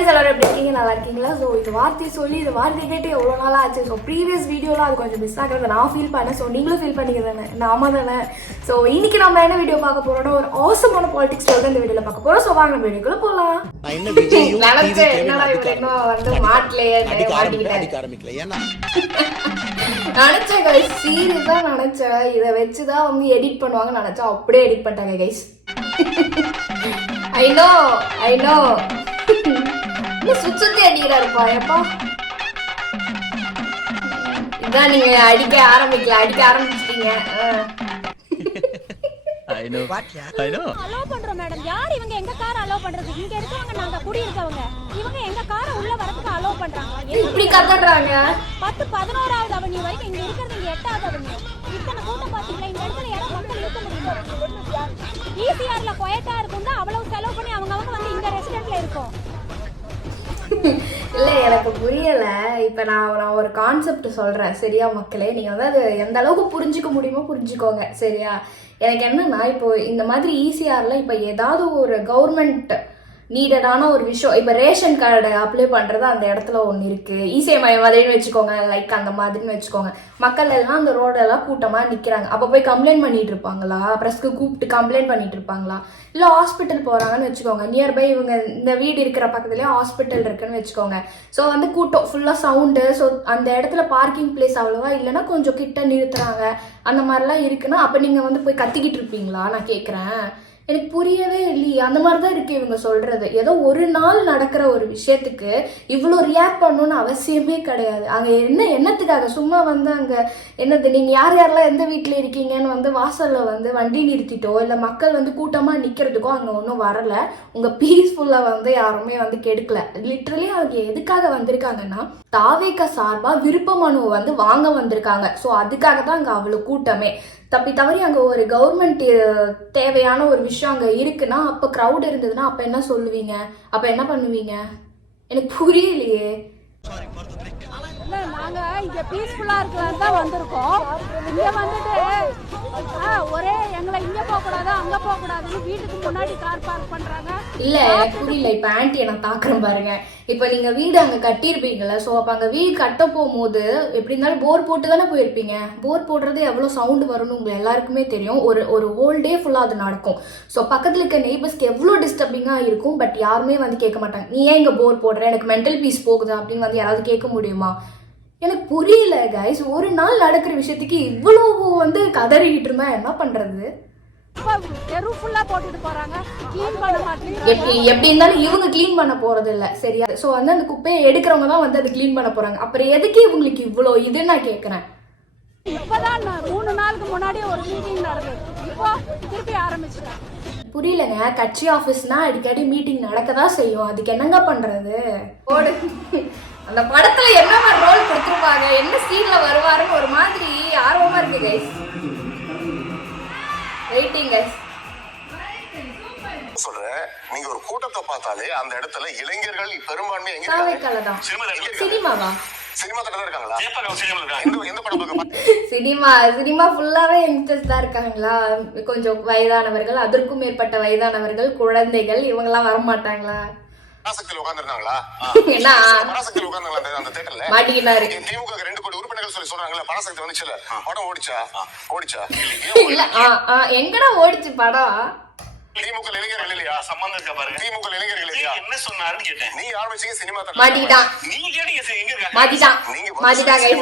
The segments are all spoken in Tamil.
guys எல்லாரும் எப்படி இருக்கீங்க? நல்லா இருக்கீங்களா? ஸோ இது வார்த்தையை சொல்லி இது வார்த்தை கேட்டு எவ்வளோ நாளாக ஆச்சு? ஸோ ப்ரீவியஸ் வீடியோலாம் அது கொஞ்சம் மிஸ் ஆகிறத நான் ஃபீல் பண்ணேன். ஸோ நீங்களும் ஃபீல் பண்ணிக்க தானே நாம தானே? ஸோ இன்னைக்கு நம்ம என்ன வீடியோ பார்க்க போறோம்னா ஒரு ஆசமான பாலிடிக்ஸ் தான் இந்த வீடியோவில் பார்க்க போகிறோம் ஸோ வாங்க வீடியோக்குள்ள போகலாம் நினைச்சேன் என்னடா இவரு இன்னும் வந்து மாட்டலையே நினைச்சேன் கைஸ் சீரியஸாக நினைச்சேன். இதை வச்சு தான் வந்து எடிட் பண்ணுவாங்கன்னு நினைச்சேன். அப்படியே எடிட் பண்ணிட்டாங்க guys I know I know சுத்தி சுத்தி அடிக்கிறாருப்பா எப்பா? இதான் நீங்க அடிக்க ஆரம்பிக்கல அடிக்க ஆரம்பிச்சிட்டீங்க. I know I know allow பண்றோம் மேடம் யார் இவங்க? எங்க கார் அலோ பண்றது? இங்க இருக்கவங்க நாங்க குடி இருக்கவங்க இவங்க எங்க கார உள்ள வரதுக்கு அலோ பண்றாங்க. இப்படி கத்துறாங்க பத்து பதினோராவது அவனி வரைக்கும் இங்க இருக்கிறது இங்க எட்டாவது அவனி இத்தனை கூட்டம் பாத்தீங்களா இந்த இடத்துல யாரும் மக்கள் இருக்க முடியுமா ஈசிஆர்ல கொயட்டா இருக்கும் தான் அவ்வளவு செலவு பண்ணி அவங்க அவங்க வந்து இங்க ரெசிடென்ட்ல இருக்கோம். இல்லை எனக்கு புரியலை. இப்போ நான் நான் ஒரு கான்செப்ட் சொல்கிறேன் சரியா மக்களே? நீங்கள் வந்து அது எந்த அளவுக்கு புரிஞ்சுக்க முடியுமோ புரிஞ்சுக்கோங்க. சரியா? எனக்கு என்னென்னா இப்போ இந்த மாதிரி ஈசிஆரில் இப்போ ஏதாவது ஒரு கவர்மெண்ட் நீடடான ஒரு விஷயம். இப்போ ரேஷன் கார்டு அப்ளை பண்ணுறது அந்த இடத்துல ஒன்று இருக்குது இசை மையம் மாதிரின்னு வச்சுக்கோங்க லைக் அந்த மாதிரின்னு வச்சுக்கோங்க. மக்கள் எல்லாம் அந்த ரோடெல்லாம் கூட்டமாக நிற்கிறாங்க அப்போ போய் கம்ப்ளைண்ட் பண்ணிட்டு இருப்பாங்களா? ப்ரெஸ்க்கு கூப்பிட்டு கம்ப்ளைண்ட் பண்ணிட்டு இருப்பாங்களா? இல்லை ஹாஸ்பிட்டல் போகிறாங்கன்னு வச்சுக்கோங்க. நியர்பை இவங்க இந்த வீடு இருக்கிற பக்கத்துலேயே ஹாஸ்பிட்டல் இருக்குன்னு வச்சுக்கோங்க. ஸோ வந்து கூட்டம் ஃபுல்லாக சவுண்டு ஸோ அந்த இடத்துல பார்க்கிங் பிளேஸ் அவ்வளோவா இல்லைன்னா கொஞ்சம் கிட்ட நிறுத்துறாங்க. அந்த மாதிரிலாம் இருக்குன்னா அப்போ நீங்கள் வந்து போய் கத்திக்கிட்டு இருப்பீங்களா? நான் கேட்குறேன் எனக்கு புரியவே இல்லையே. அந்த மாதிரி தான் இருக்கு இவங்க சொல்றது. ஏதோ ஒரு நாள் நடக்கிற ஒரு விஷயத்துக்கு இவ்வளோ ரியாக்ட் பண்ணணும்னு அவசியமே கிடையாது. அங்கே என்ன என்னத்துக்காக? சும்மா வந்து அங்கே என்னது நீங்கள் யார் யாரெல்லாம் எந்த வீட்டில் இருக்கீங்கன்னு வந்து வாசலில் வந்து வண்டி நிறுத்திட்டோ இல்லை மக்கள் வந்து கூட்டமாக நிற்கிறதுக்கோ அங்கே ஒன்றும் வரல. உங்கள் பீஸ்ஃபுல்லாக வந்து யாருமே வந்து கெடுக்கல. லிட்ரலி அவங்க எதுக்காக வந்திருக்காங்கன்னா தாவேக்க சார்பாக விருப்ப மனு வந்து வாங்க வந்திருக்காங்க. ஸோ அதுக்காக தான் அங்கே அவ்வளோ கூட்டமே. தப்பி தவறி அங்கே ஒரு கவர்மெண்ட் தேவையான ஒரு விஷயம் அங்கே இருக்குன்னா அப்போ க்ரௌட் இருந்ததுன்னா அப்போ என்ன சொல்லுவீங்க? அப்போ என்ன பண்ணுவீங்க? எனக்கு புரியலையே. நாங்க இங்க பீஸ்ஃபுல்லா இருக்கலாம் தான் வந்திருக்கோம். இங்க வந்துட்டு ஒரே எங்களை இங்க போக கூடாது அங்க போக கூடாதுன்னு வீட்டுக்கு முன்னாடி கார் பார்க் பண்றாங்க. இல்ல புரியல. இப்ப ஆன்ட்டியை நான் தாக்குறேன் பாருங்க. இப்ப நீங்க வீடு அங்க கட்டியிருப்பீங்கல்ல சோ அப்ப அங்க வீடு கட்ட போகும்போது எப்படி இருந்தாலும் போர் போட்டு தானே போயிருப்பீங்க? போர் போடுறது எவ்வளவு சவுண்ட் வரும்னு உங்களை எல்லாருக்குமே தெரியும். ஒரு ஒரு ஹோல் டே ஃபுல்லா அது நடக்கும். சோ பக்கத்துல இருக்க நெய்பர்ஸ்க்கு எவ்வளவு டிஸ்டர்பிங்கா இருக்கும் பட் யாருமே வந்து கேட்க மாட்டாங்க. நீ ஏன் இங்க போர் போடுற? எனக்கு மென்டல் பீஸ் போகுது? அப்படின்னு வந்து யாராவது கேட்க முடியுமா? எனக்கு புரியல கைஸ் ஒரு நாள் நடக்கிற விஷயத்துக்கு இவ்வளவு வந்து கதறிக்கிட்டு இருந்தா என்ன பண்றது? எப்படி எப்படி இருந்தாலும் இவங்க க்ளீன் பண்ண போறது இல்ல சரியா? சோ வந்து அந்த குப்பையை எடுக்கிறவங்க தான் வந்து அதை க்ளீன் பண்ண போறாங்க. அப்புறம் எதுக்கு இவங்களுக்கு இவ்வளோ இதுன்னு நான் கேக்குறேன். இப்பதான் மூணு நாளுக்கு முன்னாடி ஒரு மீட்டிங் நடந்தது. இப்போ திருப்பி ஆரம்பிச்சிட்டேன். புரியலங்க. கட்சி ஆஃபீஸ்னா அடிக்கடி மீட்டிங் நடக்க தான் செய்யும். அதுக்கு என்னங்க பண்றது? அந்த படத்துல என்ன மாதிரி ரோல் கொடுத்துருப்பாங்க? என்ன சீன்ல வருவாருன்னு ஒரு மாதிரி ஆர்வமா இருக்கு கைஸ் வெயிட்டிங் கைஸ் சொல்றேன் நீங்க ஒரு கூட்டத்தை பார்த்தாலே அந்த இடத்துல இளைஞர்கள் பெரும்பான்மை எங்க சினிமாவா? சினிமா இருக்காங்களா? எந்த படம் சினிமா சினிமா ஃபுல்லாவே யங்ஸ்டர்ஸ் தான் இருக்காங்களா? கொஞ்சம் வயதானவர்கள் அதற்கும் மேற்பட்ட வயதானவர்கள் குழந்தைகள் இவங்கெல்லாம் வர மாட்டாங்களா பராசக்தியில உட்கார்ந்துருந்தாங்களா? என்ன பராசக்தியில உட்கார்ந்தாங்களா அந்த- அந்த தேட்டர்ல? மாட்டிக்கிட்டாரு திமுக ரெண்டு கோடி உறுப்பினர்கள் சொல்லி சொல்றாங்கல்ல பராசக்தி வந்துச்சுல. படம் ஓடிச்சா? ஓடிச்சா? இல்ல ஆ, ஆ, எங்கடா ஓடிச்சு படம்? திமுக இளைஞர்கள் இல்லையா? சம்பந்தம் இருக்கா பாருங்க. திமுக இளைஞர்கள் இல்லையா? என்ன சொன்னாருன்னு கேட்டேன். நீ ஆரம்பிச்சீங்க சினிமா தட்ட மாட்டிக்கிட்டான் நீங்க கேட்டீங்க எங்க இருக்காங்க? மாத்திட்டான் நீங்க மாத்திட்டான் கைஸ்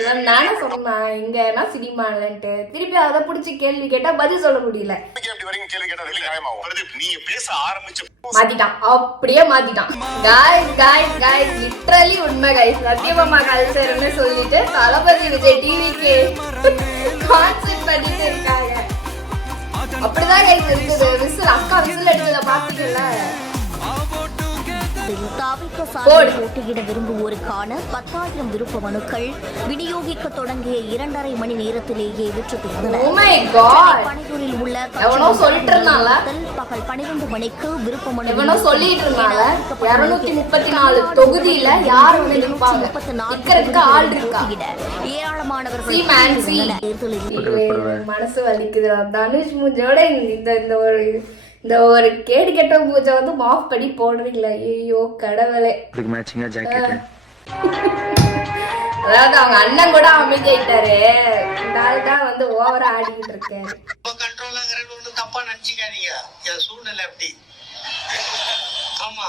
இவன் நானே சொன்னான் இங்கன்னா சினிமாலன்ட்டு திருப்பி அதை பிடிச்சி கேள்வி கேட்டா பதில் சொல்ல முடியல. எப்படி வரீங்க கேள்வி கேட்டா really நியாயமாகும் பிரதீப், நீங்க பேச ஆரம்பிச்ச மாத்திட்டான் அப்படியே மாத்திட்டான் காய்ஸ் காய்ஸ் காய்ஸ் லிட்ரலி உண்மை காய்ஸ் சத்தியமாமா கல்ச்சர்னு சொல்லிட்டு தளபதி விஜய் டிவிக்கு கான்செப்ட் பண்ணிட்டு இருக்காங்க. அப்படிதான் கைஸ் இருக்குது. விசில் அக்கா விசில் அடிச்சத பாத்தீங்கல்ல தமிழகத்தில் தாவிக்க போடு. சார்பில் போட்டியிட விரும்புவோருக்கான பத்தாயிரம் விருப்ப மனுக்கள் விநியோகிக்க தொடங்கிய இரண்டரை மணி நேரத்திலேயே விற்று தீர்ந்தன Oh உள்ள பகல் பனிரெண்டு மணிக்கு விருப்ப மனு சொல்லிட்டு இருநூத்தி முப்பத்தி நாலு தொகுதியில யார் வந்து நிற்பாங்க நிக்கிறதுக்கு மனசு வலிக்குது தனுஷ் மூஞ்சோட இந்த இந்த ஒரு இந்த ஒரு கேடு கெட்ட பூஜை வந்து மாஃப் பண்ணி போடுறீங்களா. ஐயோ கடவுளே. மேட்சிங்கா ஜாக்கெட் அதாவது அவங்க அண்ணன் கூட அமைதியாயிட்டாரு. இந்த ஆள் தான் வந்து ஓவரா ஆடிக்கிட்டு இருக்காரு. தப்பா நினைச்சுக்காதீங்க. என் சூழ்நிலை அப்படி. ஆமா.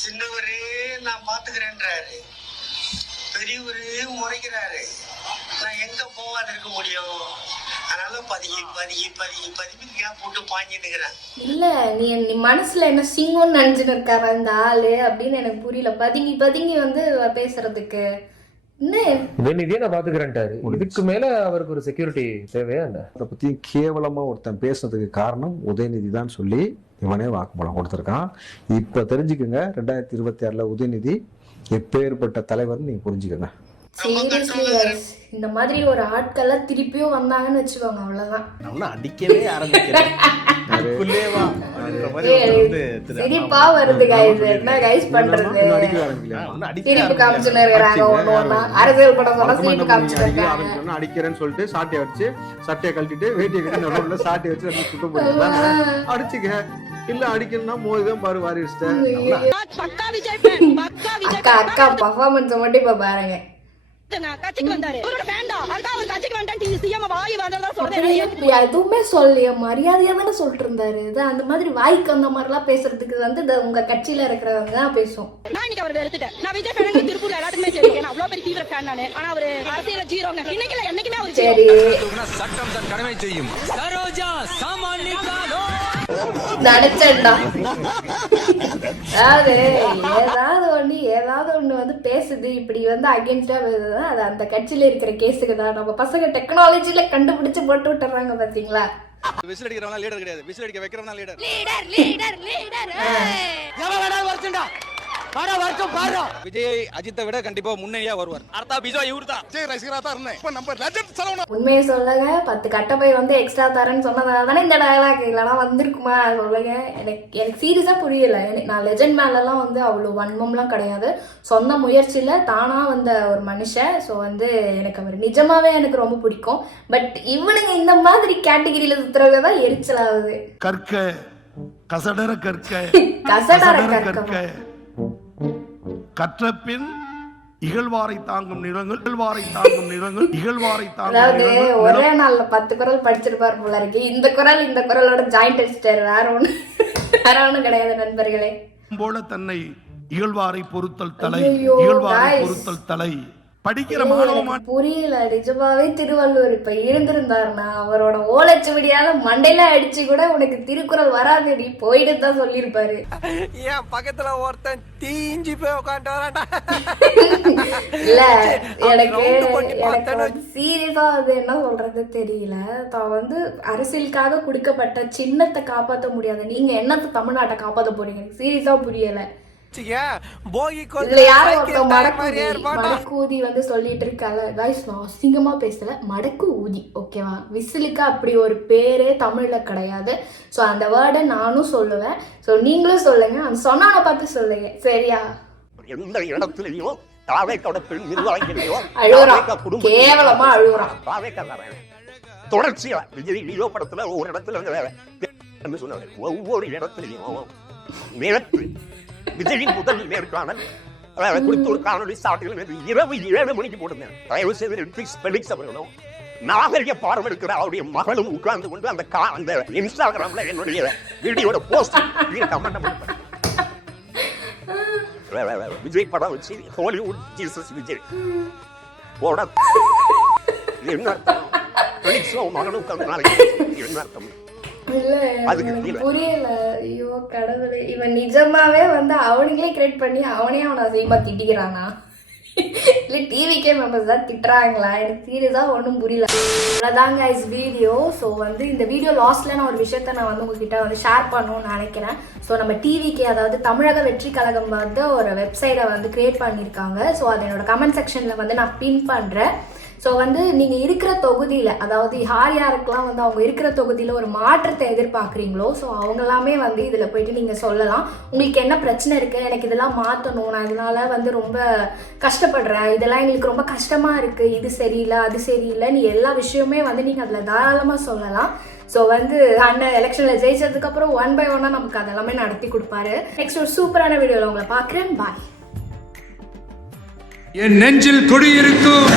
சின்னவரே நான் பாத்துக்கிறேன்றாரு. பெரியவரு முறைக்கிறாரு. நான் எங்க போகாத இருக்க முடியும்? அதனால பதுங்கி கேப் போட்டு பாஞ்சிட்டுக்கிறேன் இல்ல நீ நீ மனசுல என்ன சிங்கம்னு நினைச்சுன்னு இருக்காரா இந்த ஆளு அப்படின்னு எனக்கு புரியல. பதுங்கி பதுங்கி வந்து பேசுறதுக்கு. என்ன? உதயநிதியை நான் பாத்துக்கிறேன்ட்டாரு. இதுக்கு மேல அவருக்கு ஒரு செக்யூரிட்டி தேவையா என்ன? அதை பத்தி கேவலமா ஒருத்தன் பேசுனதுக்கு காரணம் உதயநிதி தான் சொல்லி இவனே வாக்குமூலம் கொடுத்துருக்கான். இப்ப தெரிஞ்சுக்குங்க ரெண்டாயிரத்தி இருபத்தி ஆறுல உதயநிதி எப்பேற்பட்ட தலைவர்னு நீங்க புரிஞ்சுக்கங்க. சீரியஸ்லி இந்த மாதிரி ஒரு ஆட்கள்லாம் திருப்பியும் வந்தாங்கன்னு வச்சுக்கோங்க அவ்வளவுதான். ஒன்னும் அடிக்கவே ஆரம்பிக்கிறேன். சிரிப்பா வருது guys. என்ன கைஸ் பண்றது? சிரிப்பு காமிச்சுன்னு இருக்கிறாங்க ஒண்ணு ஒண்ணா. அரசியல் படம் சொன்னா சிரிப்பு இருக்காங்க அடிக்கிறேன்னு சொல்லிட்டு சாட்டையை வச்சு சட்டையை கழட்டிட்டு வேட்டியை கட்டி நடுவுல சாட்டையை வச்சு ரெண்டு சுத்தம் பண்ணிடுறாங்க அடிச்சுக்க. இல்ல அடிக்கணும்னா மோதிதான் பாரு வாரி அக்கா அக்கா பர்ஃபார்மன்ஸ் மட்டும் இப்ப பாருங்க. எதுவுமே சொல்லலையே மரியாதையா தானே சொல்லிட்டு இருந்தாரு இது அந்த மாதிரி வாய்க்கு அந்த மாதிரிலாம் பேசுறதுக்கு வந்து உங்க கட்சியில இருக்கிறவங்க தான் பேசும் நான் இன்னைக்கு அவர் வெறுத்துட்டேன் நான் விஜய் ஃபேன் திருப்பூர்ல எல்லாத்துக்குமே தெரியும் அவ்வளவு பெரிய தீவிர ஃபேன் நானு ஆனா அவரு அரசியல ஜீரோங்க இன்னைக்கு இல்ல என்னைக்குமே அவர் சரி சட்டம் தன் கடமை செய்யும் சரோஜா நினைச்சேன்டா அதாவது ஏதாவது ஒண்ணு ஏதாவது ஒண்ணு வந்து பேசுது இப்படி வந்து அகேன்ஸ்டா பேசுதுன்னா அது அந்த கட்சியில இருக்கிற கேஸுக்கு தான். நம்ம பசங்க டெக்னாலஜில கண்டுபிடிச்சு போட்டு விட்டுறாங்க பாத்தீங்களா? விசில் அடிக்கிறவனா லீடர் கிடையாது. விசில் அடிக்க வைக்கிறவனா leader leader leader leader Vijay அஜித்தை விட கண்டிப்பா முன்னையா வருவார். அடுத்தா விஜய் இவரு தான் விஜய் ரசிகரா தான் இருந்தேன். இப்ப நம்ம லெஜண்ட் சரவணா உண்மையை சொல்லுங்க பத்து கட்டப்பை வந்து எக்ஸ்ட்ரா தரேன்னு சொன்னதால தானே இந்த டயலாக் இல்லைனா வந்திருக்குமா சொல்லுங்க. எனக்கு எனக்கு சீரியஸாக புரியல. எனக்கு நான் லெஜண்ட் மேலெல்லாம் வந்து அவ்வளோ வன்மம்லாம் கிடையாது. சொந்த முயற்சியில் தானாக வந்த ஒரு மனுஷன். ஸோ வந்து எனக்கு அவர் நிஜமாவே எனக்கு ரொம்ப பிடிக்கும். பட் இவனுங்க இந்த மாதிரி கேட்டகிரியில் சுத்துறவங்க தான் எரிச்சலாகுது. கற்க கசடர கற்க கசடர கற்க. கற்ற பின் இகழ்வாரை தாங்கும் நிறங்கள் இகழ்வாரை தாங்கும் நிறங்கள் இகழ்வாரை தாங்கும் அதாவது நிறங்கள் ஒரே நாள்ல பத்து குரல் படிச்சிருப்பார் போல இருக்கு. இந்த குரல் இந்த குரலோட ஜாயிண்ட் அடிச்சிட்டாரு வேற ஒண்ணு. வேற ஒண்ணும் கிடையாது நண்பர்களே. போல தன்னை இகழ்வாரை பொறுத்தல் தலை ஐயையோ, இகழ்வாரை guys. பொறுத்தல் தலை. படிக்கிற மாணவ புரியல. நிஜமாவே திருவள்ளுவர் இப்ப இருந்திருந்தாருன்னா அவரோட ஓலைச்சுவடியால மண்டையில அடிச்சு கூட உனக்கு திருக்குறள் வராது. நீ போயிட்டு தான் சொல்லியிருப்பாரு. என் பக்கத்துல ஒருத்தன் தீஞ்சு போய் உட்காந்து இல்ல எனக்கு சீரியஸா அது என்ன சொல்றது தெரியல. தான் வந்து அரசியலுக்காக கொடுக்கப்பட்ட சின்னத்தை காப்பாத்த முடியாது. நீங்க என்னத்த தமிழ்நாட்டை காப்பாத்த போறீங்க? சீரியஸா புரியல. போகி இதுல யாரும் ஒருத்தன் மடக்கூதி வந்து சொல்லிட்டு இருக்கால. guys நான் அசிங்கமா பேசல. மடக்கு ஊதி ஓகேவா விசிலுக்கு அப்படி ஒரு பேரே தமிழ்ல கிடையாது. ஸோ அந்த வேர்டை நானும் சொல்லுவேன். ஸோ நீங்களும் சொல்லுங்க. அந்த சொன்னான பார்த்து சொல்லுங்க. சரியா? எந்த இடத்துலயோ தாவே கடத்தில் நிர்வாகிகளையோ கேவலமா அழுகுறான் தொடர்ச்சியா விஜய் லீலோ படத்துல ஒரு இடத்துல சொன்னாரு ஒவ்வொரு இடத்துலயும் நேரத்து விஜயின் முதல் நேர்காணல் அதாவது குறித்து ஒரு காணொலி சாட்டில் இரவு ஏழு மணிக்கு போட்டிருந்தேன் தயவு செய்து பெலிக்ஸ் அவர்களும் நாகரிக பாடம் எடுக்கிற அவருடைய மகளும் உட்கார்ந்து கொண்டு அந்த கா அந்த இன்ஸ்டாகிராம்ல என்னுடைய வீடியோட போஸ்ட் கமெண்ட் பண்ணி விஜய் படம் வச்சு ஹாலிவுட் ஜீசஸ் விஜய். போட. என்ன அர்த்தம்? பெலிக்ஸோ மகனும் உட்கார்ந்து நாளைக்கு என்ன அர்த்தம்? அதுக்கு. புரியல. ஐயோ கடவுளே. இவன் நிஜமாவே வந்து அவனுங்களே கிரியேட் பண்ணி அவனே அவனை அதிகமா திட்டிக்கிறானா? இல்லை டிவிக்கே மெம்பர்ஸ் தான் திட்டுறாங்களா? எனக்கு சீரியஸாக ஒன்றும் புரியல. அவ்வளோதாங்க இஸ் வீடியோ ஸோ வந்து இந்த வீடியோ லாஸ்ட்டில் நான் ஒரு விஷயத்த நான் வந்து உங்ககிட்ட வந்து ஷேர் பண்ணணும்னு நினைக்கிறேன். ஸோ நம்ம டிவிக்கு அதாவது தமிழக வெற்றி கழகம் வந்து ஒரு வெப்சைட்டை வந்து கிரியேட் பண்ணியிருக்காங்க. ஸோ அது என்னோட கமெண்ட் செக்ஷனில் வந்து நான் பின் பண்ணுறேன் ஸோ வந்து நீங்கள் இருக்கிற தொகுதியில் அதாவது யார் யாருக்கெல்லாம் வந்து அவங்க இருக்கிற தொகுதியில் ஒரு மாற்றத்தை எதிர்பார்க்குறீங்களோ ஸோ அவங்களாமே வந்து இதில் போயிட்டு நீங்கள் சொல்லலாம். உங்களுக்கு என்ன பிரச்சனை இருக்குது எனக்கு இதெல்லாம் மாற்றணும் நான் இதனால் வந்து ரொம்ப கஷ்டப்படுறேன். இதெல்லாம் எங்களுக்கு ரொம்ப கஷ்டமாக இருக்குது இது சரியில்லை அது சரியில்லை. நீ எல்லா விஷயமே வந்து நீங்கள் அதில் தாராளமாக சொல்லலாம். ஸோ வந்து அண்ணன் எலெக்ஷனில் ஜெயிச்சதுக்கப்புறம் ஒன் பை ஒன்னாக நமக்கு அதெல்லாமே நடத்தி கொடுப்பாரு. நெக்ஸ்ட் ஒரு சூப்பரான வீடியோவில் உங்களை பார்க்குறேன். பாய் என் நெஞ்சில் குடியிருக்கும்